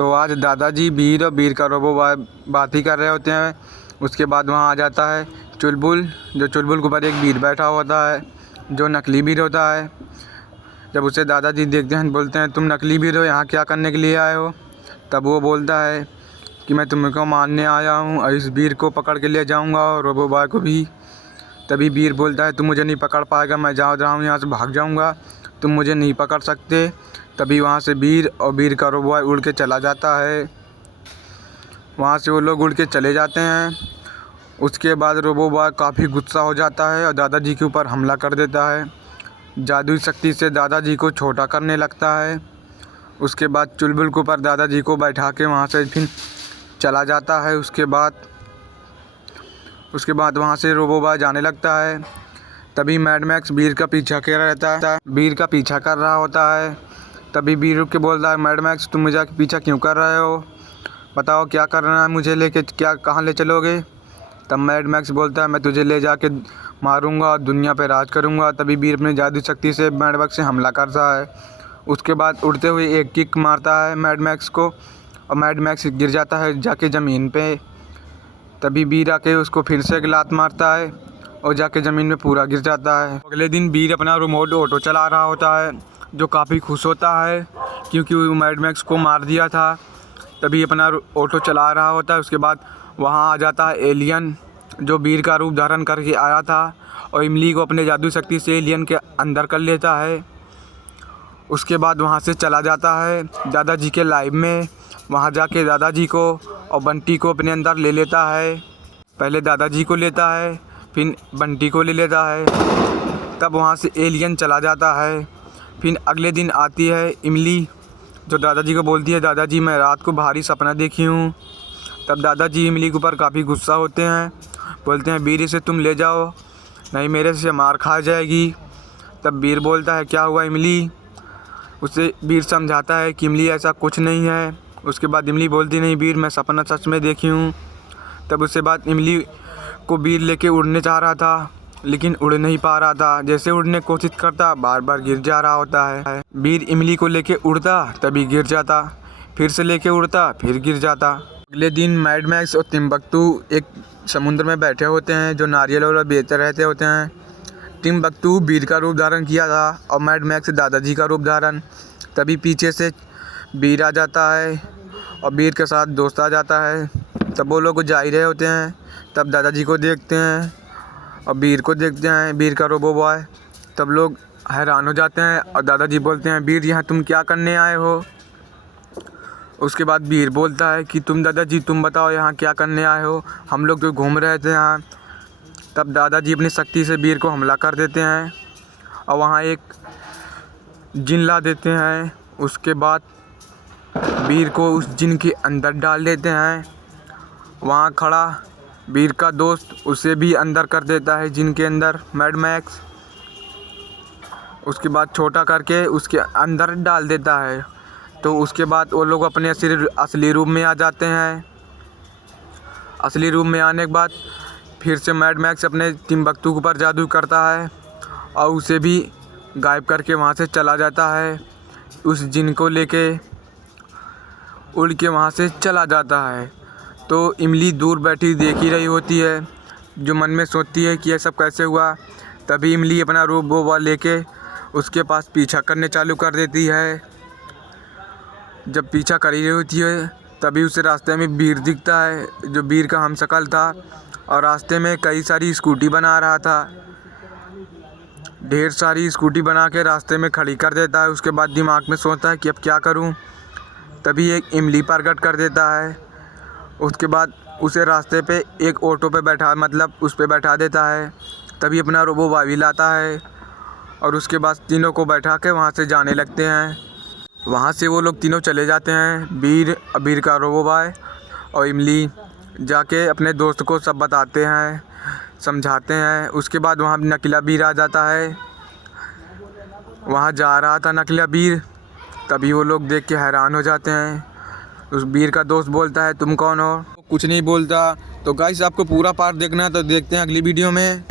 तो आज दादाजी बीर और बीर का रोबो बात ही कर रहे होते हैं। उसके बाद वहाँ आ जाता है चुलबुल, जो चुलबुल के ऊपर एक बीर बैठा होता है जो नकली बीर होता है। जब उसे दादाजी देखते हैं बोलते हैं, तुम नकली बीर हो, यहाँ क्या करने के लिए आए हो? तब वो बोलता है कि मैं तुमको मारने आया हूँ और इस बीर को पकड़ के ले जाऊँगा और रोबो बॉय को भी। तभी बीर बोलता है, तुम मुझे नहीं पकड़ पाएगा, मैं जहाँ रहा हूँ यहाँ से भाग जाऊँगा, तुम मुझे नहीं पकड़ सकते। तभी वहाँ से बीर और बीर का रोबो बॉय उड़ के चला जाता है। वहाँ से वो लोग उड़ के चले जाते हैं। उसके बाद रोबो बॉय काफ़ी गुस्सा हो जाता है और दादाजी के ऊपर हमला कर देता है। जादुई शक्ति से दादाजी को छोटा करने लगता है। उसके बाद चुलबुल के ऊपर दादाजी को बैठा के वहाँ से फिर चला जाता है। उसके बाद वहाँ से रोबो बॉय जाने लगता है। तभी मैड मैक्स बीर का पीछा कर रहा होता है। तभी बीर रुक के बोलता है, मैड मैक्स तुम मुझे पीछा क्यों कर रहे हो? बताओ क्या करना है, मुझे लेके कहाँ ले चलोगे? तब मैड मैक्स बोलता है, मैं तुझे ले जाके मारूंगा और दुनिया पे राज करूंगा। तभी बीर अपनी जादू शक्ति से मैड मैक्स से हमला करता है। उसके बाद उड़ते हुए एक किक मारता है मैड मैक्स को और मैड मैक्स गिर जाता है जाके ज़मीन पे। तभी बीर आके उसको फिर से एक लात मारता है और जाके ज़मीन में पूरा गिर जाता है। अगले दिन बीर अपना रिमोट ऑटो चला रहा होता है, जो काफ़ी खुश होता है क्योंकि वो मैड मैक्स को मार दिया था। तभी अपना ऑटो चला रहा होता है। उसके बाद वहाँ आ जाता है एलियन, जो बीर का रूप धारण करके आया था और इमली को अपने जादू शक्ति से एलियन के अंदर कर लेता है। उसके बाद वहाँ से चला जाता है दादाजी के लाइव में। वहाँ जाके दादाजी को और बंटी को अपने अंदर ले लेता है। पहले दादाजी को लेता है, फिर बंटी को ले लेता है। तब वहाँ से एलियन चला जाता है। फिर अगले दिन आती है इमली, जो दादाजी को बोलती है, दादाजी मैं रात को भारी सपना देखी हूँ। तब दादाजी इमली के ऊपर काफ़ी गुस्सा होते हैं, बोलते हैं बीर इसे तुम ले जाओ, नहीं मेरे से मार खा जाएगी। तब बीर बोलता है, क्या हुआ इमली? उसे बीर समझाता है कि इमली ऐसा कुछ नहीं है। उसके बाद इमली बोलती, नहीं बीर मैं सपना सच में देखी हूँ। तब उसके बाद इमली को बीर लेके उड़ने चाह रहा था, लेकिन उड़ नहीं पा रहा था। जैसे उड़ने की कोशिश करता बार बार गिर जा रहा होता है। बीर इमली को लेके उड़ता तभी गिर जाता, फिर से लेके उड़ता फिर गिर जाता। अगले दिन मैड मैक्स और टिम्बकटू एक समुद्र में बैठे होते हैं, जो नारियल और बेचते रहते होते हैं। टिम्बकटू बीर का रूप धारण किया था और मैड मैक्स दादाजी का रूप धारण। तभी पीछे से बीर आ जाता है और बीर के साथ दोस्त आ जाता है। तब वो लोग जा ही रहे होते हैं। तब दादाजी को देखते हैं और बीर को देखते हैं, बीर का रोबो बॉय। तब लोग हैरान हो जाते हैं और दादाजी बोलते हैं, बीर यहाँ तुम क्या करने आए हो? उसके बाद बीर बोलता है कि तुम दादाजी तुम बताओ यहाँ क्या करने आए हो, हम लोग तो घूम रहे थे यहाँ। तब दादाजी अपनी शक्ति से बीर को हमला कर देते हैं और वहाँ एक जिन ला देते हैं। उसके बाद बीर को उस जिन के अंदर डाल देते हैं। वहाँ खड़ा बीर का दोस्त उसे भी अंदर कर देता है जिन के अंदर, मैड मैक्स। उसके बाद छोटा करके उसके अंदर डाल देता है। तो उसके बाद वो लोग अपने असली रूप में आ जाते हैं। असली रूप में आने के बाद फिर से मैड मैक्स अपने टिम्बकटू के ऊपर जादू करता है और उसे भी गायब करके वहाँ से चला जाता है। उस जिन को लेके उड़ के वहाँ से चला जाता है। तो इमली दूर बैठी देख ही रही होती है, जो मन में सोचती है कि यह सब कैसे हुआ। तभी इमली अपना रोबो बॉय लेके उसके पास पीछा करने चालू कर देती है। जब पीछा कर ही रही होती है तभी उसे रास्ते में बीर दिखता है, जो बीर का हमशक्ल था और रास्ते में कई सारी स्कूटी बना रहा था। ढेर सारी स्कूटी बना के रास्ते में खड़ी कर देता है। उसके बाद दिमाग में सोचता है कि अब क्या करूं। तभी एक इमली प्रकट कर देता है। उसके बाद उसे रास्ते पे एक ऑटो पे उस पे बैठा देता है। तभी अपना रोबो बॉय भी लाता है और उसके बाद तीनों को बैठा के वहाँ से जाने लगते हैं। वहाँ से वो लोग तीनों चले जाते हैं, बीर का रोबो बॉय और इमली जाके अपने दोस्त को सब बताते हैं, समझाते हैं। उसके बाद वहाँ नकला बीर आ जाता है। वहाँ जा रहा था नकला बीर, तभी वो लोग देख के हैरान हो जाते हैं। उस बीर का दोस्त बोलता है, तुम कौन हो? कुछ नहीं बोलता। तो गाइस आपको पूरा पार्ट देखना है तो देखते हैं अगली वीडियो में।